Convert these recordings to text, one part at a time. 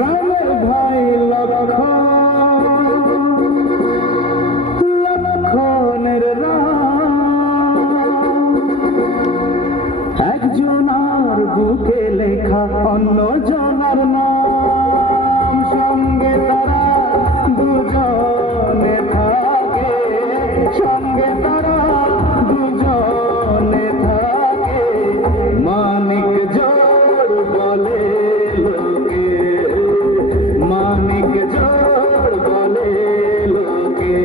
রামের ভাই লক্ষণের একজনার বুকে লেখা অন্য জনার নাম, সঙ্গে তারা দুজনে থাকে, সঙ্গে তারা দুজনে থাকে, মানিক জোর বলে লোকে, মানিক জোর বলে লোকে।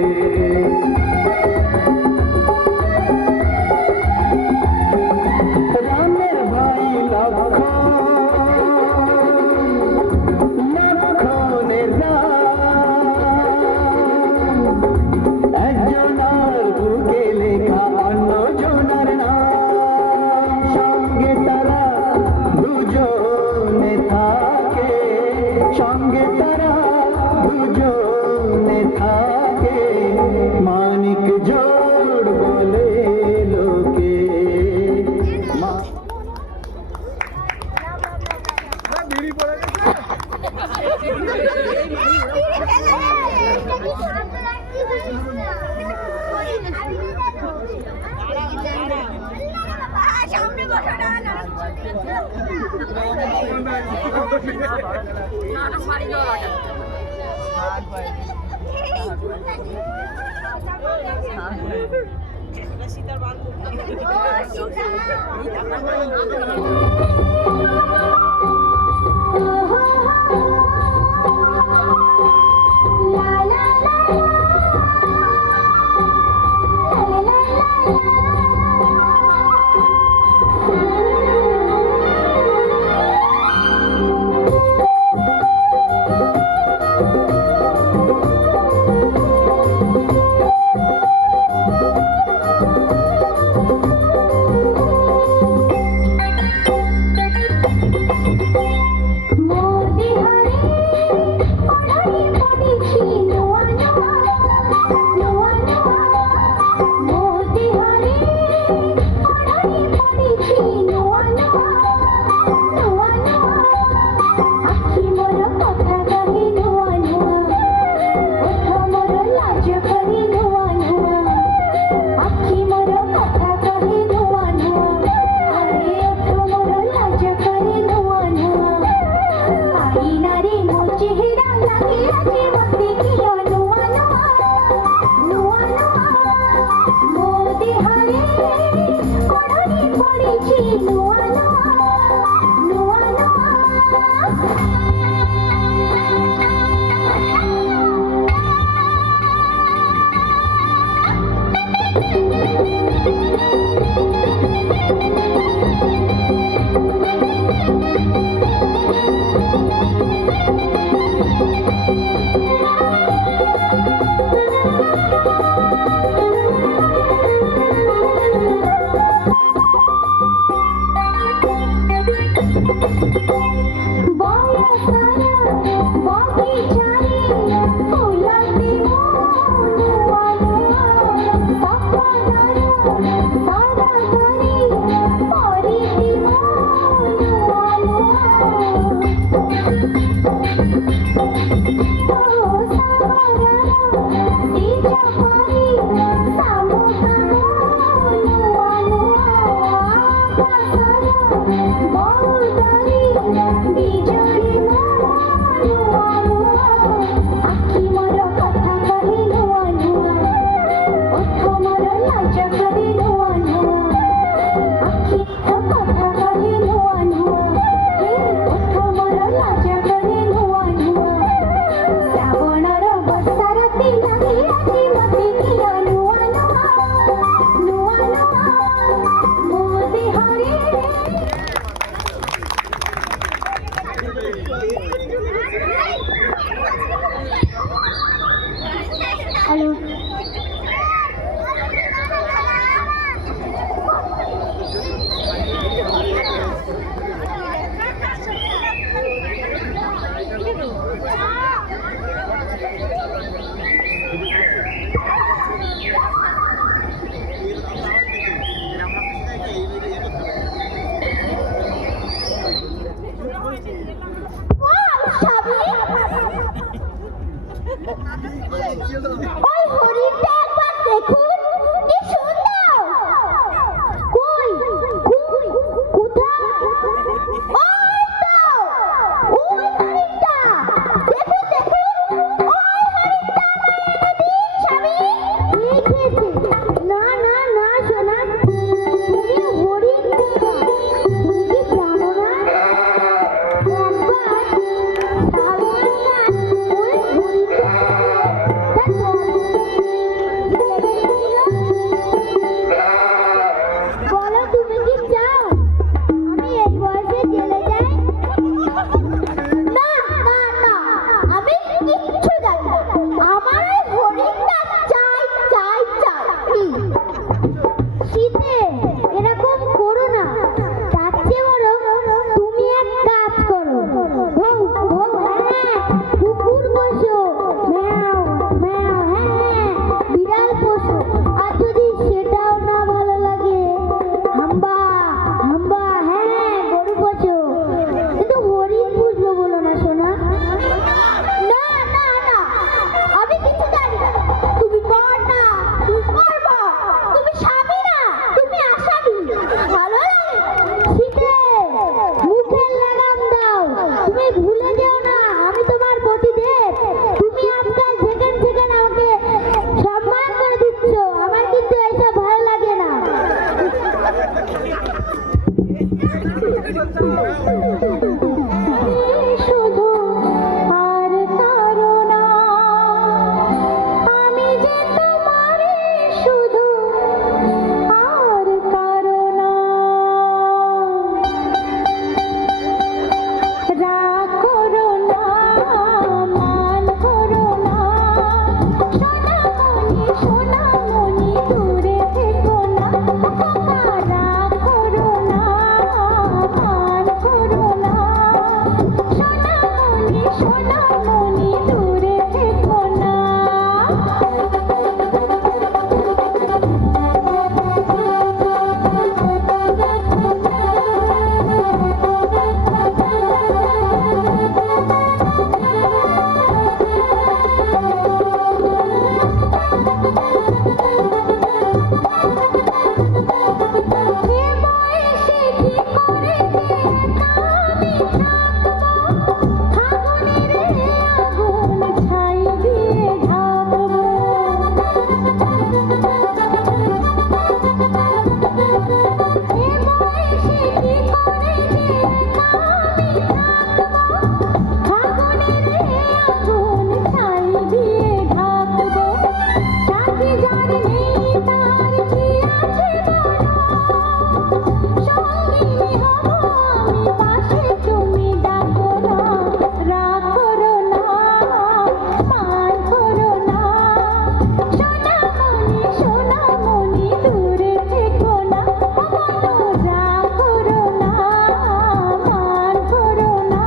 রামের ভাই লক্ষণের একজনার বুকে লেখা অন্য জনার নাম, সঙ্গে তারা দুজনে থাকে, সঙ্গে তারা দুজনে থাকে, মানিক জোর বলে লোকে। সীতার বান্ধব Aku শুধু আর কারো না, আমি যে তোমারই শুধু আর কারো না। রাগ করো না, মান করো না, সোনামণি দূরে থেকো না। রাগ করো না, মান করো না, সোনামণি দূরে থেকো না। এ বয়সে কি করে যে আমি থাকবো, ফাগুনের আগুন ছাই দিয়ে ঢাকবো। এ বয়সে কি করে যে আমি থাকবো, ফাগুনের আগুন ছাই দিয়ে ঢাকবো। সাথী যার নেই তার কি আছে বলো, সঙ্গী হব আমি পাশে তুমি ডাকো না। রাগ করো না, মান করো না, সোনামণি দূরে থেকো না। রাগ করো না, মান করো না,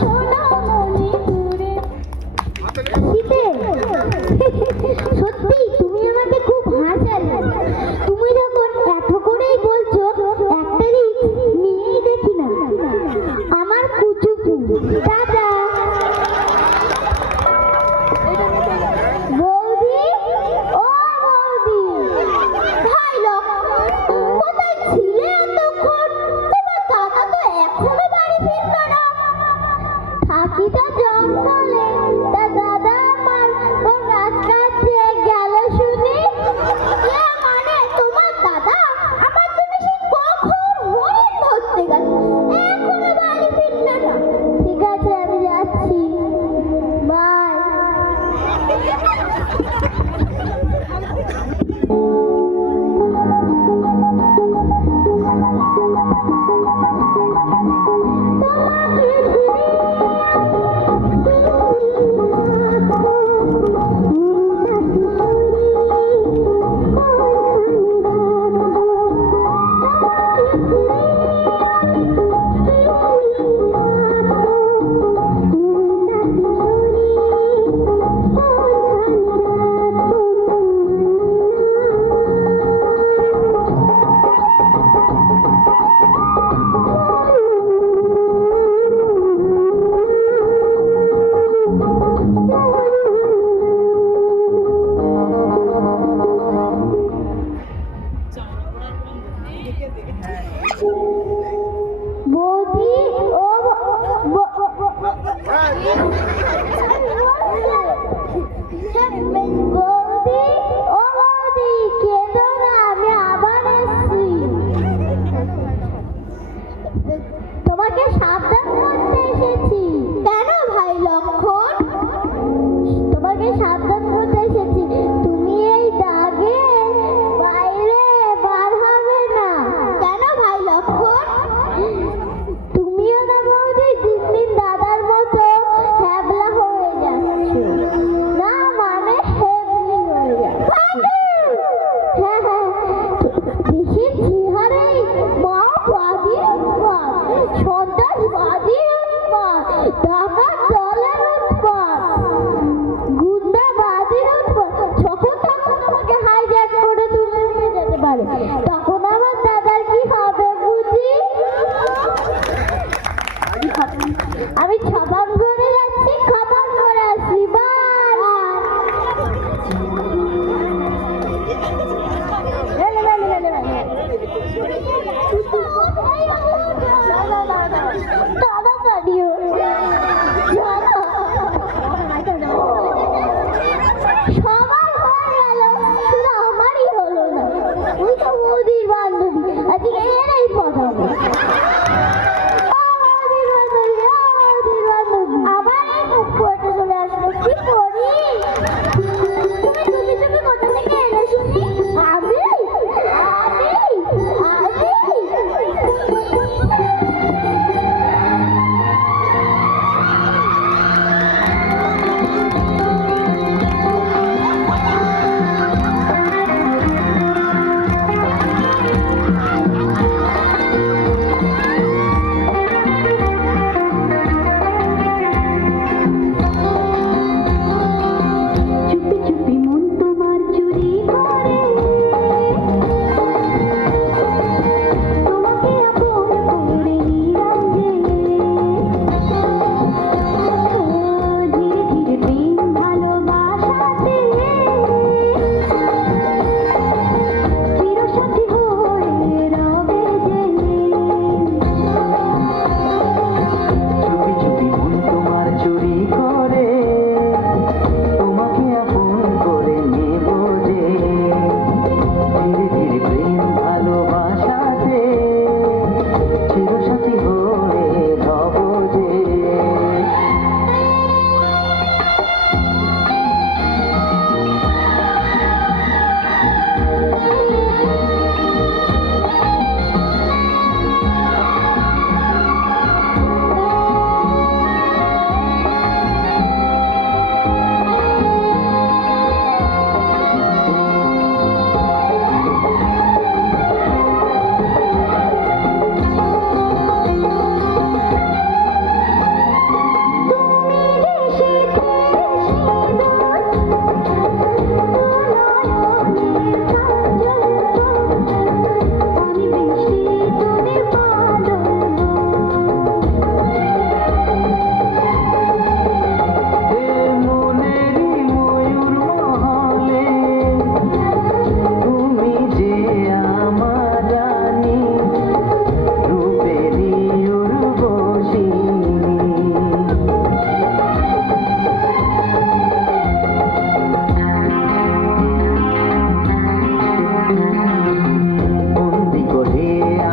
সোনামণি দূরে। সত্যি তুমি আমাকে খুব হাসালে। তুমি যখন এত করেই বলছো, একটা রিস্ক নিয়েই দেখি না। আমার কুচুকু দাদা বৌদি, ও বৌদি, ভাই লক্ষ্মণ কোথায় ছিলে এতক্ষণ? তোমার দাদা তো এখনো বাড়ি ফিরলো না। থাকি তো জঙ্গলে, তা দাদা আমার কোন রাস্তা দিয়ে গেল শুনি? মানে তোমার দাদা আমার জন্য সে কখন হরিণ ধরতে গেল, এখনো বাড়ি ফিরলো না। ঠিক আছে আমি যাচ্ছি, বাই। বৌদি, ও বৌদি, ও বৌদি, কেঁদো না, আমি আবার এসছি। তোমাকে সাবধান করতে এসেছি। কেন ভাই লক্ষ্মণ? তোমাকে সাবধান করতে এসেছি। তুমি এই দাগে বাইরে বার হবে না। কেন ভাই লক্ষ্মণ? তুমিও না বৌদি দিন দিন দাদার মতো হ্যাবলা হয়ে যাচ্ছ। না মানে হেবলা।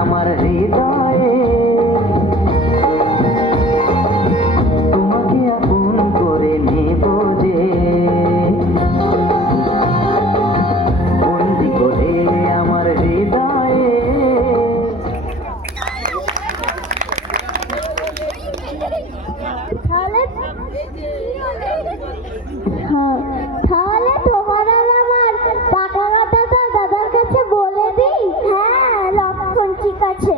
আমার হৃদয়ে তোমাকে আপন করে নেব যে বন্দি করে আমার হৃদয়ে। তাহলে তাহলে তোমার আর আমার পাকা কথাটা দাদার কাছে বলে দিই। হ্যাঁ লক্ষণ ঠিক আছে।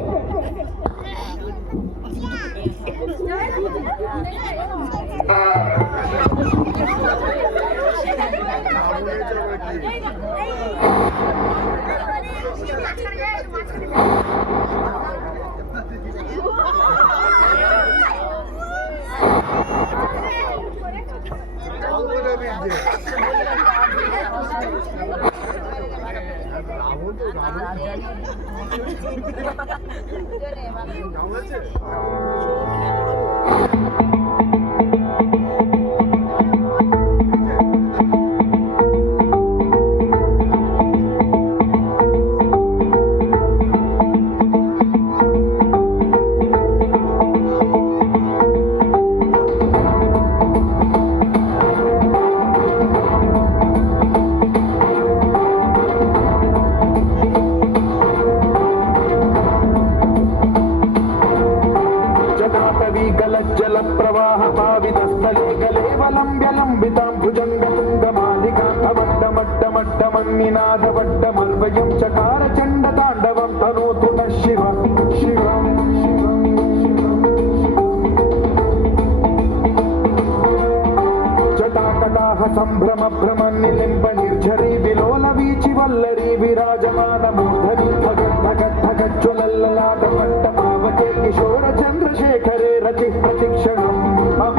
जल प्रवाह पावितस्थले कलेवलम्ब्य लम्बितां भुजङ्गतुङ्गमालिकां अवड्डमड्डमड्डमन्निनादवड्डमल्वयं चकार चण्डताण्डवं तनोतु नः शिव शिवम् जटाकटाह सम्भ्रम भ्रमन्निलिम्ब निर्झरी विलोल वीचि वल्लरी विराजमानमूर्धनि धगद्धगद्धगज्ज्वलल्ललाटमट्टपावके किशोर चन्द्रशेखरे रति प्रतिक्षणम् मम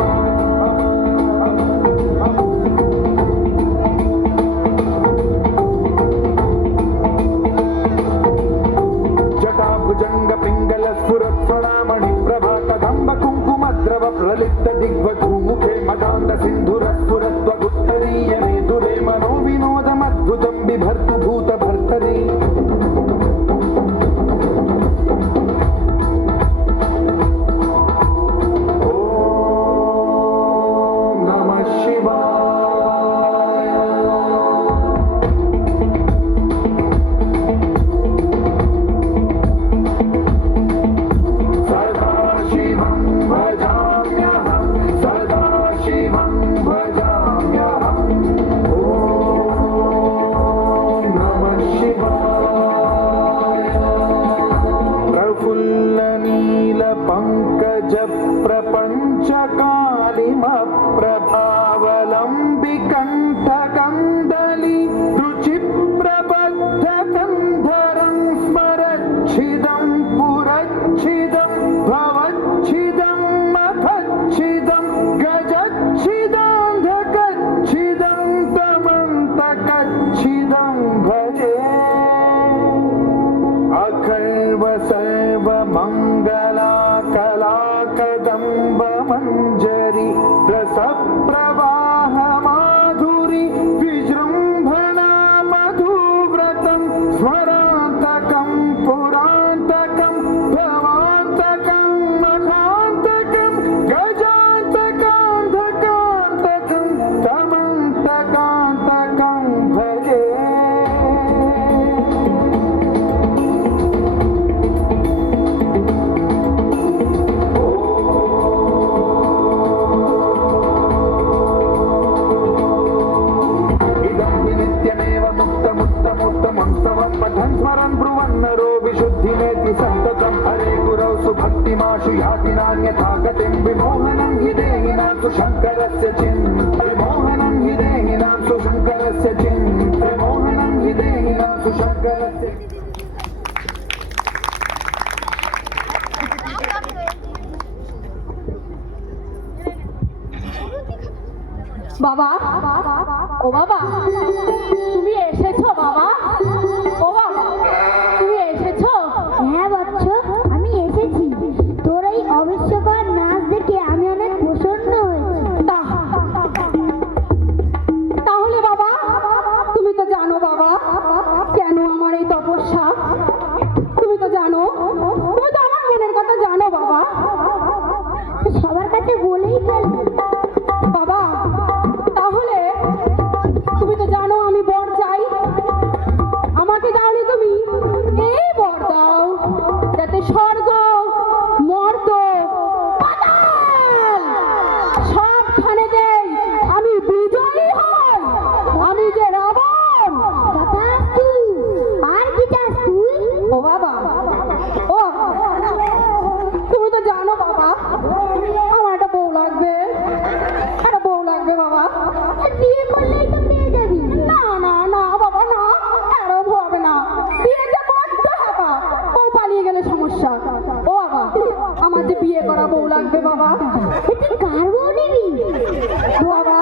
जटाभुजङ्ग पिङ्गल स्फुरत्फणामणि प्रभा कदम्ब कुङ्कुमद्रव प्रलिप्त दिग्वधूमुखे मदान्त सिन्धुरस्फुरत्वगुत्तरीय मेदुरे मनोविनोदमद्भुतं बिभर्तु भूतभर्तरि प्रभावलम्बिकण्ठकन्दली रुचिप्रबद्धकन्धरं स्मरच्छिदं पुरच्छिदं भवच्छिदं मखच्छिदं गजच्छिदान्धकच्छिदं तमन्तकच्छिदं भजे अखर्व सर्वमङ्गला कलाकदम्ब मञ्जरी रसप्रवाह माधुरी विजृम्भणा मधुव्रतं स्वरान्तकं पुरान्तकं भवान्तकं मखान्तकं गजान्तकान्धकान्तकं तमन्तकान्तकं भजे पठन् स्मरन् ब्रुवन्नरो विशुद्धिमेति सन्ततं हरे गुरौ सुभक्तिमाशु याति नान्यथा गतिं विमोहनं हि देहिनां सुशङ्करस्य चिन् विमोहनं हि देहिनां सुशङ्करस्य चिन् विमोहनं हि देहिनां सुशङ्करस्य বাবা ও বাবা তুমি এসেছো বাবা ও বাবা তুমি এসেছো হ্যাঁ বৎস আমি এসেছি। তোর এই অবিশ্বাস্যকর নাচ দেখে আমি অনেক প্রসন্ন হয়েছি। তাহলে বাবা তুমি তো জানো বাবা কেন আমার এই তপস্যা। তুমি তো জানো ফেলবো। বাবা তাহলে তুমি তো জানো আমি বর চাই, আমাকে তাহলে তুমি এই বর দাও যাতে স্বর্গ মর্ত পাতাল সবখানে দেই আমি বিজয়ী হই, আমি যে রাবণ। তথাস্তু। আর কি চাস তুই? ও বাবা, ও তুমি তো জানো বাবা আমার একটা বউ লাগবে, একটা বউ লাগবে বাবা। আর বিয়ে করলেই তো পেয়ে যাবি। না না না বাবা না, এরম হবে না, বিয়েতে বড্ড হ্যাপা, বউ পালিয়ে গেলে সমস্যা। ও বাবা আমার যে বিয়ে করা বউ লাগবে বাবা। এ তুই কার বউ নিবি? বাবা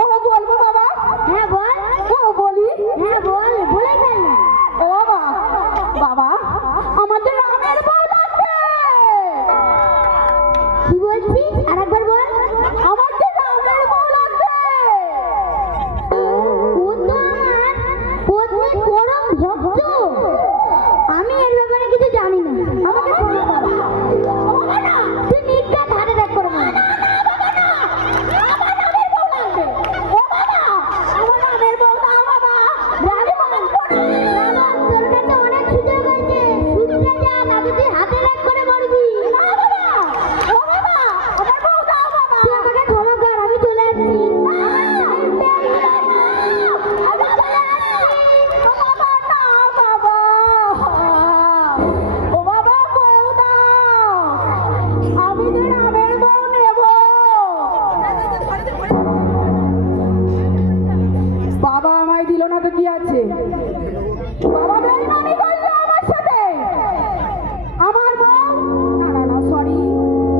ওরা বলবো বাবা, হ্যাঁ বল। ও বলি, হ্যাঁ বল, বলে ফেল না। ও বাবা, বাবা আমাদের রামের বউ লাগবে। কি বলছিস? আরেকবার বল। আমাদের রামের বউ লাগবে। ও তো আমার পত্নীর পরম ভক্ত। আমি এর ব্যাপারে কিছু জানি না। আমাকে ক্ষমা কর। বাবা না, তুই নির্ঘাত হার্ট অ্যাটাক করবি। আমার রামের বউ লাগবে। ও বাবা আমার রামের বউ দাও বাবা। রাবণ, তোর কাছে অনেক সুযোগ হয়েছে। শুনতে যা, তাতে তুই হাতে অ্যাটাক করে মরবি। না বাবা, ও বাবা আমার বউ দাও বাবা। তুই আমাকে ক্ষমা কর, আমি চলে যাচ্ছি। ও বাবা বউ দাও, আমি যে রামের বউ নেব। বাবা আমায় দিল না তো কি আছে, বাবা বেইমানি করলো আমার সাথে। আমার বউ, না না না সরি,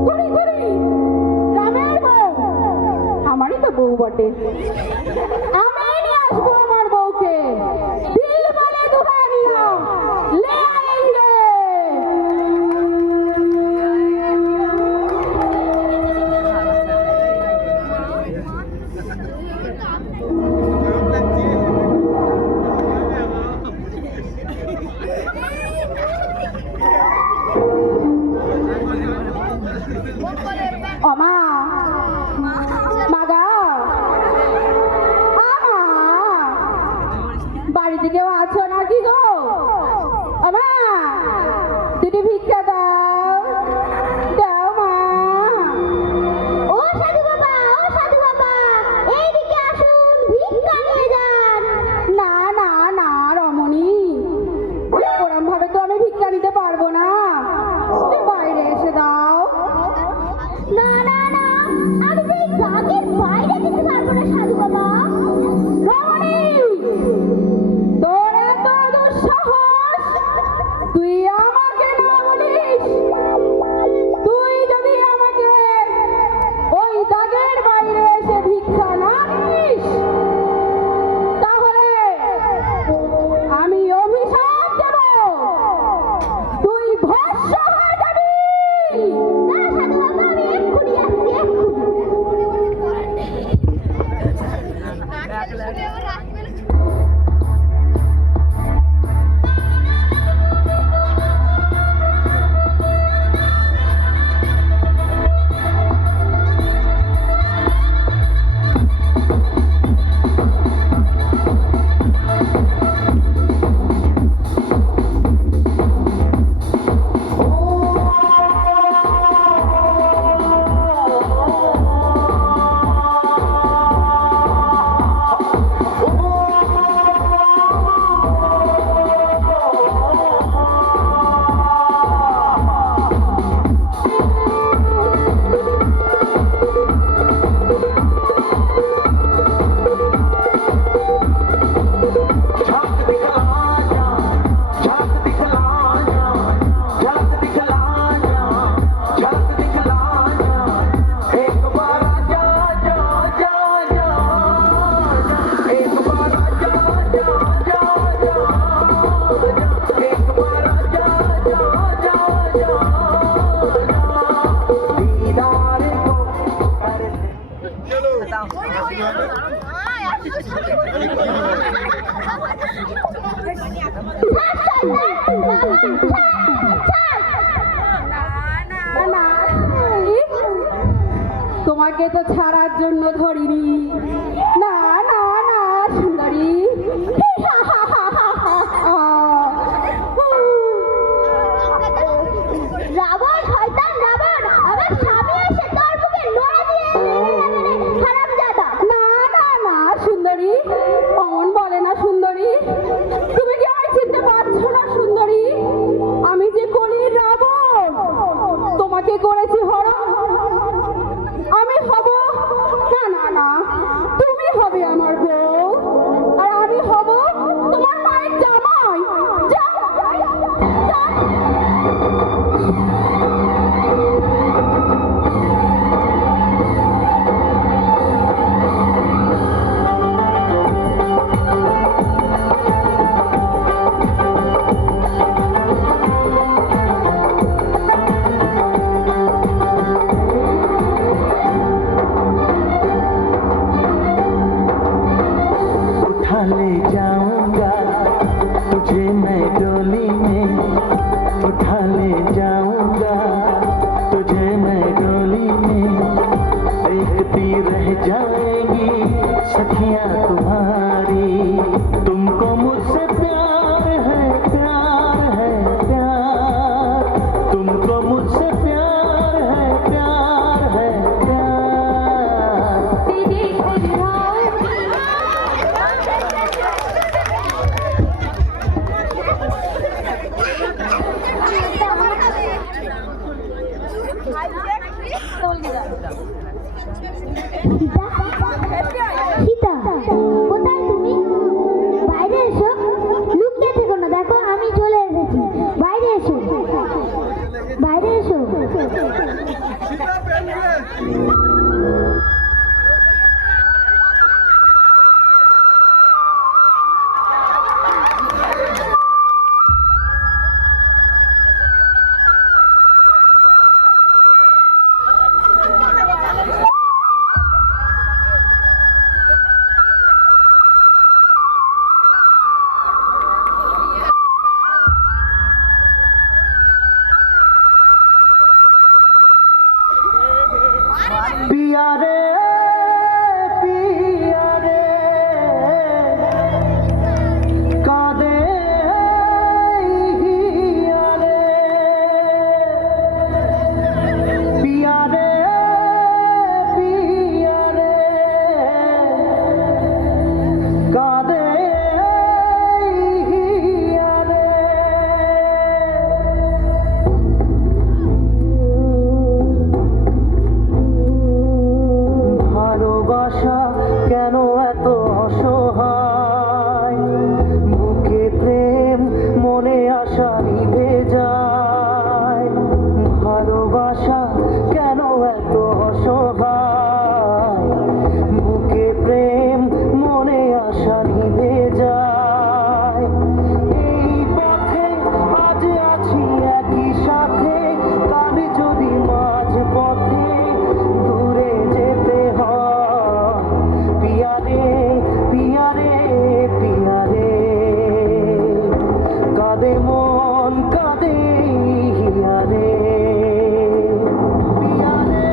ঘুরি ঘুরি রামের বউ, আমারই তো বউ বটে, আমি নিয়ে আসবো আমার বউকে। দিল বলে দুহানিয়া লে আয়েঙ্গে। ও মা, মাগা, বাড়িতে কেউ আছো নাকি গো? ও মা, দুটি ভিক্ষা দাও, দাও মা। ও সাধু বাবা, ও সাধু বাবা, এইদিকে আসুন, ভিক্ষা নিয়ে যান। না না না রমণী, ওরম ভাবে তো আমি ভিক্ষা নিতে পারবো না, তুমি বাইরে এসে দাও। না না না, তোমাকে তো ছাড়ার জন্য ধরিনি। না না না সুন্দরী, রাবণ, শয়তান রাবণ, আমার স্বামী এসে তোর বুকে লড়ে দিয়ে হারামজাদা। না না না সুন্দরী, অমন বলে না সুন্দরী। তুমি কি আমায় চিনতে পারছো না সুন্দরী? আমি যে কলির রাবণ, তোমাকে করেছি হরণ। আমি হব, না না না, তুমি হবে আমার বউ, আর আমি হব তোমার মায়ের জামাই। যাও, যাও। उठा ले जाऊंगा तुझे मैं डोली में, उठा ले जाऊंगा तुझे मैं डोली में। देखती रह जाएंगी सखियां तुम्हारी, तुमको मुझसे प्यार है, प्यार है, प्यार। तुमको मुझसे प्यार है, प्यार है, प्यार। সীতা, কোথায় তুমি? বাইরে এসো, লুকিয়ে থেকো না, দেখো আমি চলে এসেছি। বাইরে এসো, বাইরে এসো। पिया रे, पिया रे, कादे हिया रे। पिया रे, पिया रे, कादे हिया रे। ভালোবাসা কেন এত অসহায়, বুকে প্রেম মনে আশা নিভে যায়। ভালোবাসা কেন এত অসহায়, বুকে প্রেম মনে আশা নিভে যায়। এই পথে আজ আছি একই সাথে, কাল যদি মাঝ পথে দূরে যেতে হয়। পিয়া রে, পিয়া রে, পিয়া রে, কাঁদে মন কাঁদে হিয়া রে। পিয়া রে,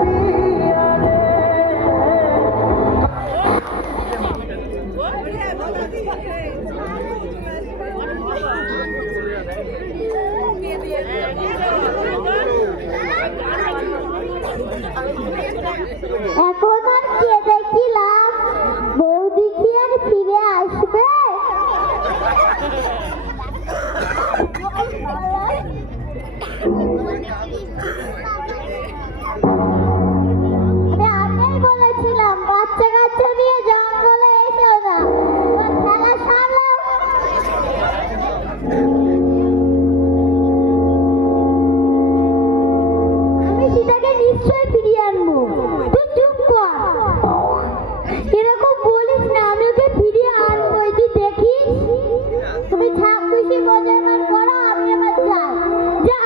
পিয়া রে। এখন আর কেঁদে কি লাভ? বৌদি কি আর ফিরে আসবে? আমি আগেই বলেছিলাম বাচ্চা কাচ্চা নিয়ে জঙ্গলে এসো না, তোমার খেলা সামলাও। আমি সীতাকে নিশ্চয়ই ফিরিয়ে আনবো, তুই চুপ কর। এরকম বলিস না, আমি ওকে ফিরিয়ে আনবো, তুই দেখিস। তুমি যা খুশি মজা করো, আমি এবার যাই। যা।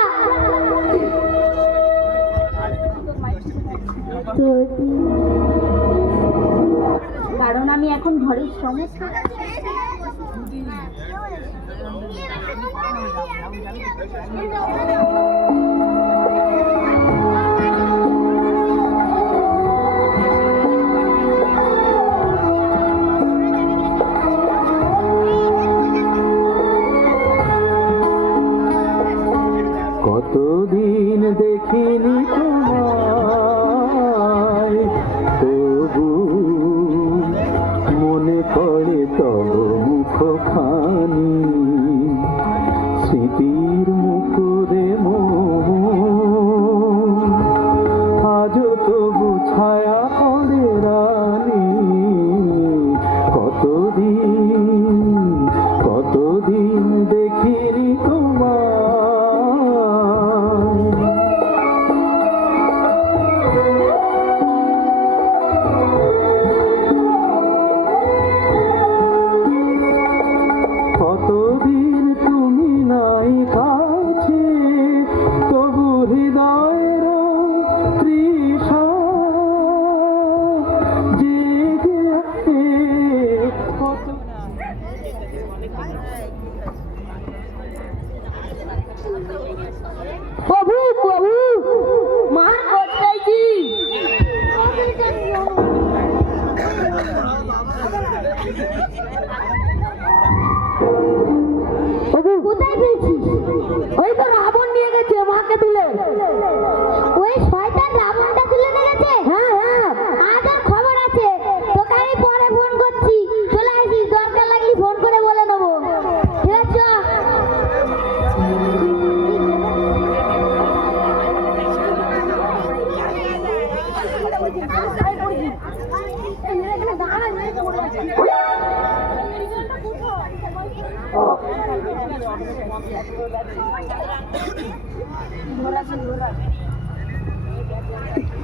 কারণ আমি এখন ঘরের সমস্যা। কতদিন দেখিনি তোমায়, তবু মনে পড়ে তব মুখখানি, স্মৃতির মুকুরে মন আজও তবু ছায়া পড়ে রানী। কতদিন দেখিনি তোমায়। কতদিন তুমি নাই কাছে, তবু হৃদয়ের তৃষা জেগে আছে। প্রভু প্রভু মা কোথায়ছি? প্রভু কোথায় পেয়েছিস? ওই তো রাবণ নিয়ে গেছে মাকে তুলে। ওই শয়তান রাবণটা তুলে নিয়ে গেছে? হ্যাঁ হ্যাঁ, আজ আর খবর আছে, তোকে আমি পরে ফোন করছি, চলে আসিস, দরকার লাগলে ফোন করে বলে নেবো। ঠিক আছে?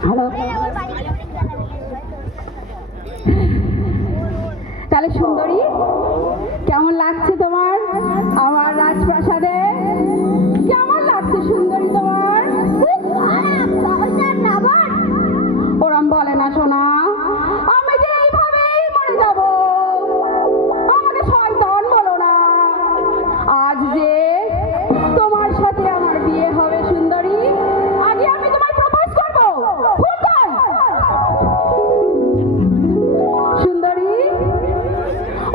হ্যালো, তাহলে সুন্দরী কেমন লাগছে তোমার আমার রাজপ্রাসাদে? কেমন লাগছে সুন্দরী তোমার? ওরম বলে না সোনা, আমি যে এইভাবেই মরে যাব, আমাকে শয়তান বলো না। আজ যে তোমার সাথে আমার বিয়ে হবে সুন্দরী, আগে আমি তোমায় প্রপোজ করবো। ফোন কর সুন্দরী,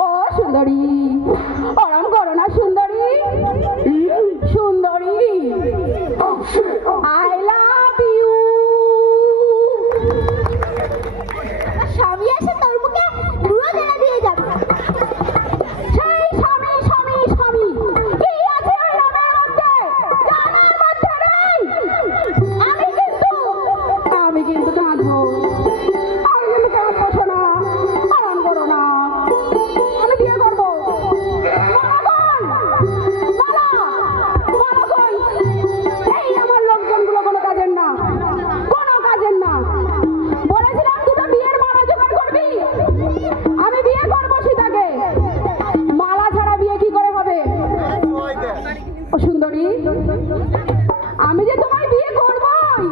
ও সুন্দরী, ওরম করো না সুন্দরী। সুন্দরী, আই লাভ ইউ। স্বামী এসে তোর মুখে পুরো জেনে দিয়ে যাবে। সেই স্বামী স্বামী স্বামী কি আছে ওই নামের মধ্যে? জানার মধ্যে নেই। আমি কিন্তু কাঁদবো, আমি কিন্তু কাঁদবো সোনা, আরাম করো না, আমি বিয়ে করবো। মালা কই? এই আমার লোকজনগুলো কোনো কাজের না, কোনো কাজের না। বলেছিলাম দুটো বিয়ের মালা জোগাড় করবি, আমি বিয়ে করবো সীতাকে। মালা ছাড়া বিয়ে কি করে হবে? ও সুন্দরী, আমি যে তোমায় বিয়ে করবোই।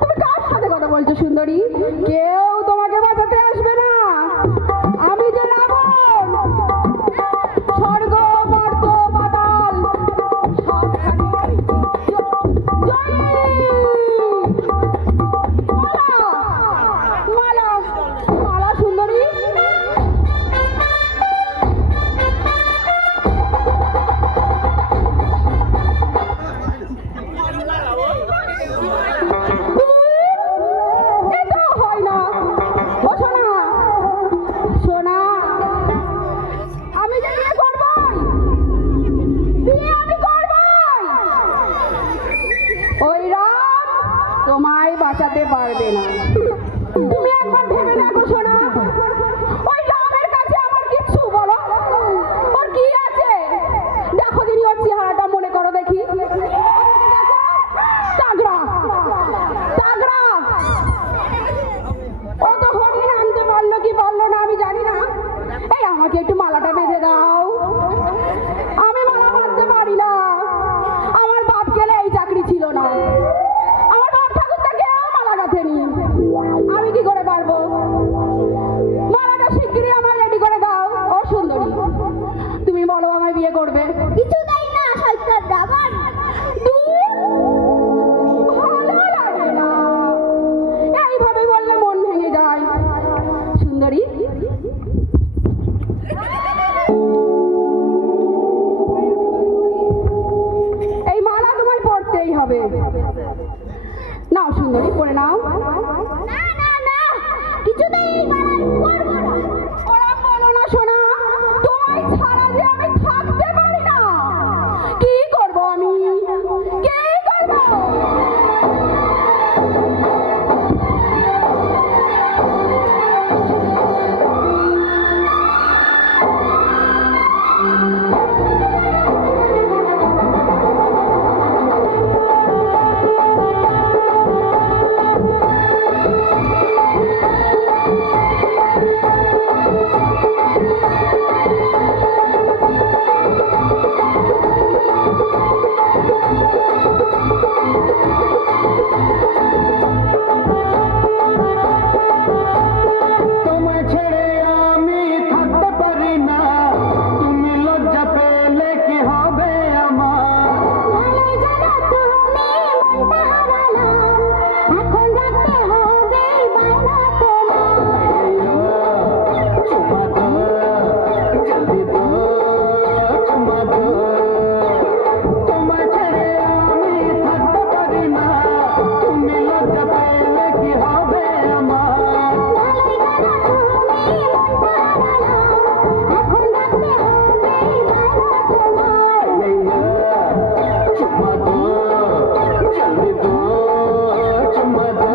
তুমি কার সাথে কথা বলছো সুন্দরী? কেউ তোমাকে বাঁচাতে আসবে না। আমি যে রাবণ, স্বর্গ মর্ত পাতাল সবখানে জয়ী। মালা মালা মালা সুন্দরী, এটা হয় না। ও সোনা, সোনা, আমি যে বিয়ে করবোই, বিয়ে আমি করবোই। ওই রাম তোমায় বাঁচাতে পারবে না। তুমি একবার ভেবে দেখো সোনা, ওই রামের কাছে আমার কিচ্ছু বলো, ওর কি আছে? দেখো দিন ওর চেহারাটা মনে করো দেখি। তাগড়া তাগড়া, ও তো হরিণ আনতে পারলো কি পারলো না আমি জানি না। এই আমাকে একটু মালাটা বেঁধে দাও, আমি মালা বাঁধতে পারি না। আমার বাপ গেলে এই চাকরি ছিল না, আমার বাপ ঠাকুরটা কেউ মালা গাঁথেনি, আমি কি করে পারবো? সুন্দরী পরে নাও। না না না, কিছুতেই এই মালা আমি পরবো না। ওরা বলো না সোনা, তোমায় ছাড়া যে আমি থাকতে পারি না। কি করব আমি, কি করব? তোমায় ছেড়ে আমি থাকতে পারি না, তুমি লজ্জা পেলে কি হবে আমার? ভালো জানো তুমি মনটা হারালাম, এখন রাখতে হবে বায়না তোমার। চুমা দো, জলদি দো, চুমা দো। তোমায় ছেড়ে আমি থাকতে পারি না, তুমি লজ্জা পেলে কি হবে আমার? ভালো জানো তুমি মনটা হারালাম, এখন রাখতে হবে বায়না তোমার। চুমা দো, জলদি দো, চুমা দো।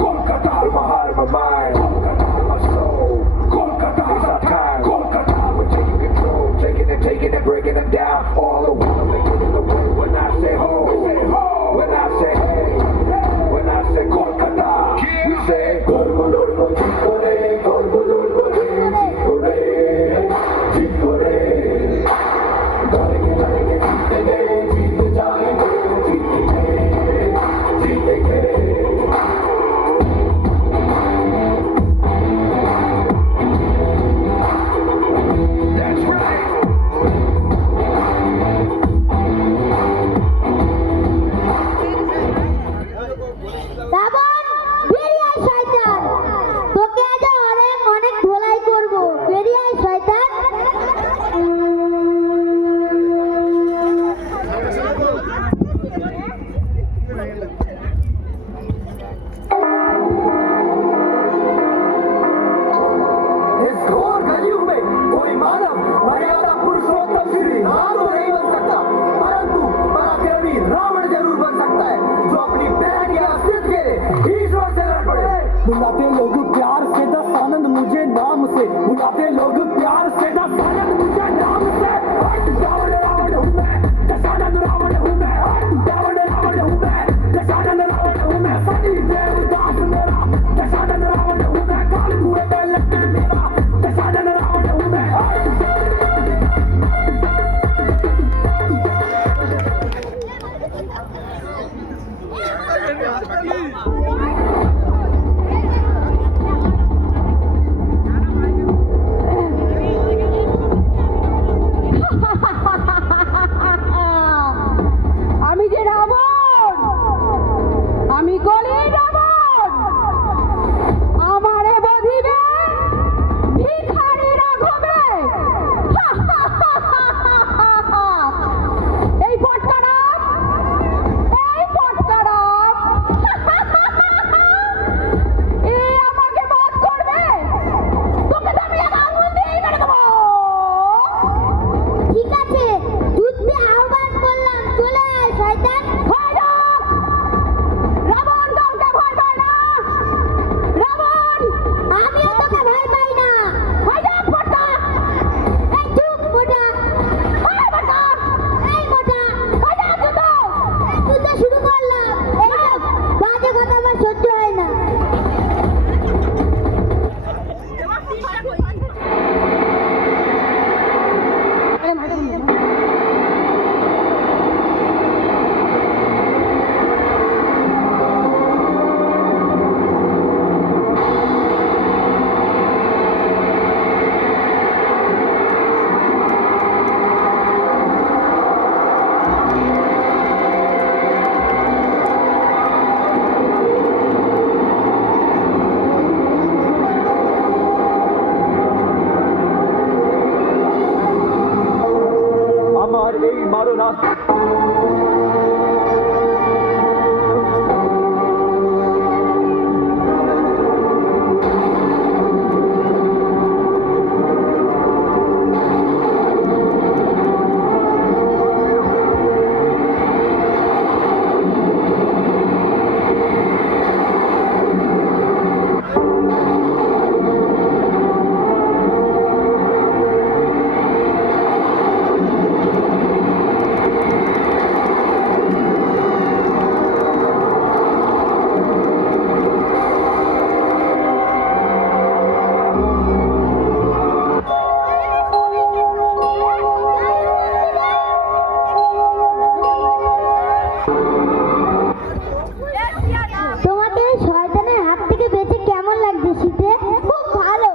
Kolkata, my heart, my mind. Kolkata, my soul. Kolkata is our time. Kolkata, we're taking control, taking it, breaking them down. All the while we're giving away. When I say ho, when I say hey, when I say Kolkata, we say Golgololgo, Chikore, Golgololgo, Chikore, Chikore. Darenge, Chikore, Chikore, Chikore. That's right. আমার এই মারণাস্ত্র। তোমাকে ওই শয়তানের হাত থেকে বেঁচে কেমন লাগছে শীতে? খুব ভালো।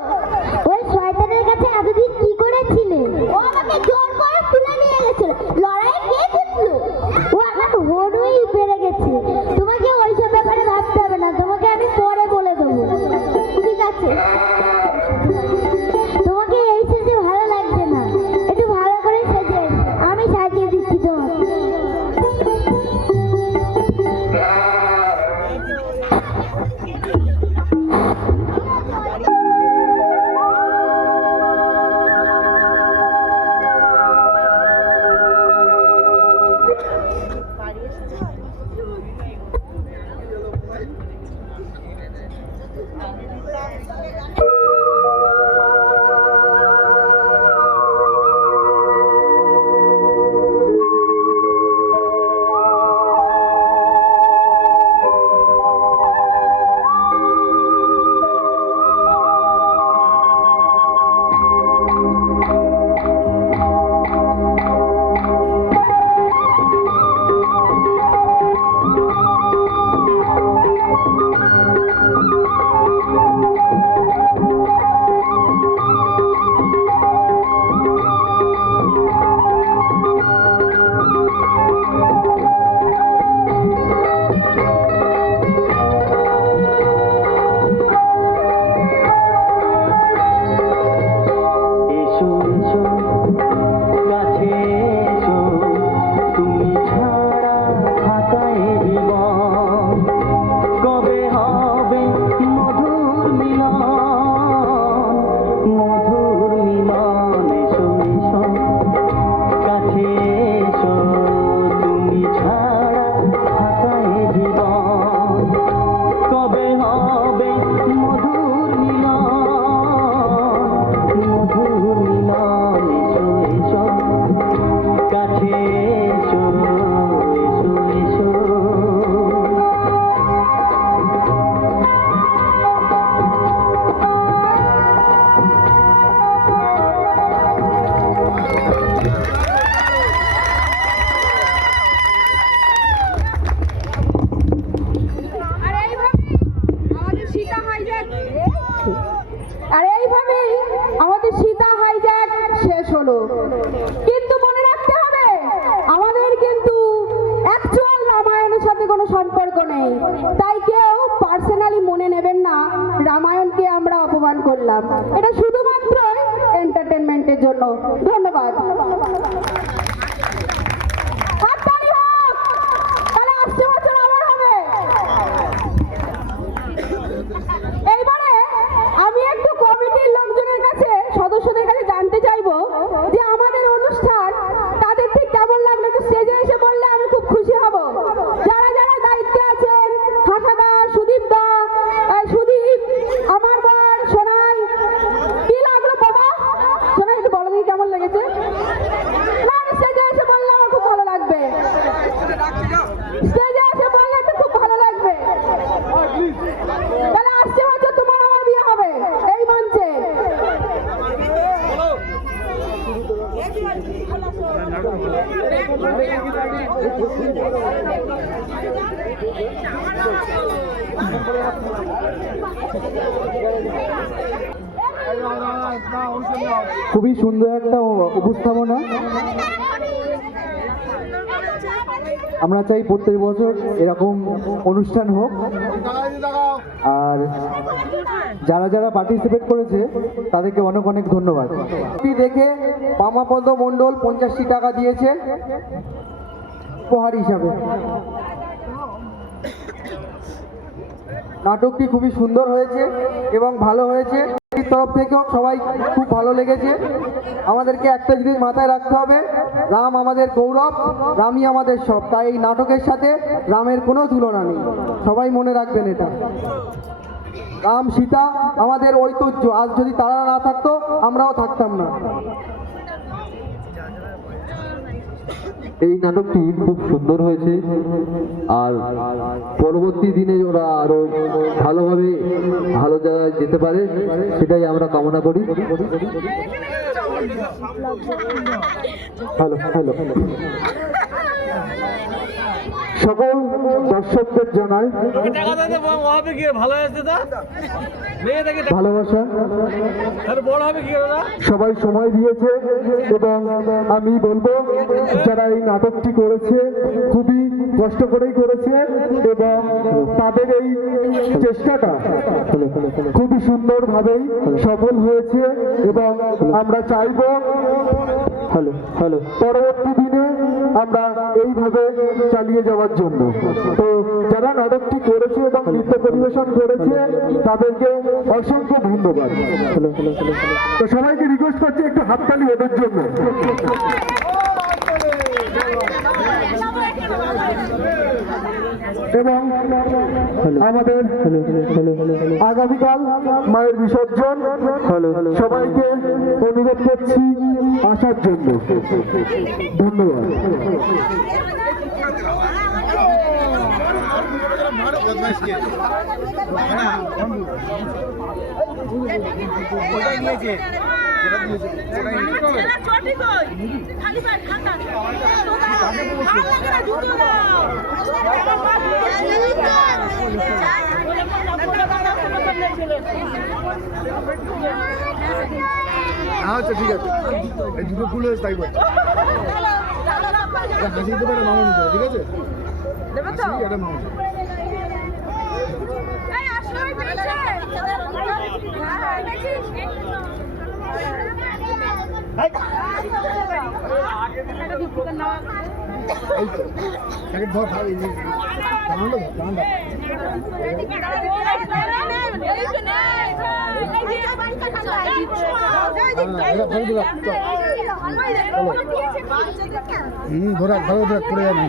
ওই শয়তানের কাছে এতদিন কি করেছিলে? ও আমাকে জোর করে তুলে নিয়ে গেছিল। লড়াই কে জিতলো? ও এখন হনুই বেড়ে গেছে। তোমাকে ওইসব ব্যাপারে ভাবতে হবে না, তোমাকে আমি পরে বলে দেবো। ঠিক আছে? তোমাকে এই সেজে ভালো লাগছে না, একটু ভালো করে সেজে এসো। আমি সাজিয়ে দিচ্ছি তোমাকে। আর এইভাবেই আমাদের সীতা হাইজ্যাক শেষ হলো। কিন্তু মনে রাখতে হবে, আমাদের কিন্তু অ্যাকচুয়াল রামায়ণের সাথে কোনো সম্পর্ক নেই। তাই কেউ পার্সোনালি মনে নেবেন না রামায়ণকে আমরা অপমান করলাম। এটা শুধুমাত্র এন্টারটেনমেন্টের জন্য। ধন্যবাদ। হাততালি হোক, তাহলে আসছে বছর আবার হবে। এইবারে আমি একটু কমিটির লোকজনের কাছে, সদস্যদের কাছে জানতে চাইবো যে আমাদের অনুষ্ঠান তাদের ঠিক কেমন লাগলো। একটু স্টেজে এসে বললে আমি খুব খুশি হব। যারা যারা দায়িত্বে আছেন, হাসাদা, সুদীপ দা, সুদীপ, আমার বর, সোনাই, কি লাগলো বাবা? সোনাই একটু বলো দেখি কেমন লেগেছে। না, স্টেজে এসে বললে আমার খুব ভালো লাগবে। স্টেজে এসে বললে একটু খুব ভালো লাগবে। তাহলে আসছে বছর তোমার আমার বিয়ে হবে এই মঞ্চে। খুবই সুন্দর একটা উপস্থাপনা। আমরা চাই প্রত্যেক বছর এরকম অনুষ্ঠান হোক। আর যারা যারা পার্টিসিপেট করেছে তাদেরকে অনেক অনেক ধন্যবাদ। দেখে পামাপদ মণ্ডল 50টি টাকা দিয়েছে উপহার হিসাবে। নাটকটি খুবই সুন্দর হয়েছে এবং ভালো হয়েছে। তরফ থেকেও সবাই খুব ভালো লেগেছে। আমাদেরকে একটা জিনিস মাথায় রাখতে হবে, রাম আমাদের গৌরব, রামই আমাদের সব। তাই এই নাটকের সাথে রামের কোনো তুলনা নেই, সবাই মনে রাখবেন এটা। রাম সীতা আমাদের ঐতিহ্য, আজ যদি তারা না থাকতো আমরাও থাকতাম না। এই নাটকটি খুব সুন্দর হয়েছে, আর পরবর্তী দিনে ওরা আরো ভালোভাবে ভালো জায়গায় যেতে পারে, সেটাই আমরা কামনা করি। হ্যালো হ্যালো সকল দর্শকদের জানাই ভালোবাসা। সবাই সময় দিয়েছে এবং আমি বলবো যারা এই নাটকটি করেছে খুবই কষ্ট করেই করেছে এবং তাদের এই চেষ্টাটা খুবই সুন্দরভাবেই সফল হয়েছে এবং আমরা চাইবো পরবর্তী দিনে আমরা এইভাবে চালিয়ে যাওয়ার জন্য। তো যারা নাটকটি করেছে এবং নৃত্য পরিবেশন করেছে তাদেরকে অসংখ্য ধন্যবাদ। তো সবাইকে রিকোয়েস্ট করছি একটু হাততালি ওদের জন্য। এবং আমাদের আগামীকাল মায়ের বিসর্জন, সবাইকে অনুরোধ করছি আসার জন্য। ধন্যবাদ। আচ্ছা ঠিক আছে, এই দুটো ফুল হয়েছে তাই বল, হাসি দিতে পারে মামুনি করে, ঠিক আছে? হাসি একটা মামুনি। ধর ভাই ধরা ধরো ধরা পড়ে যাবি।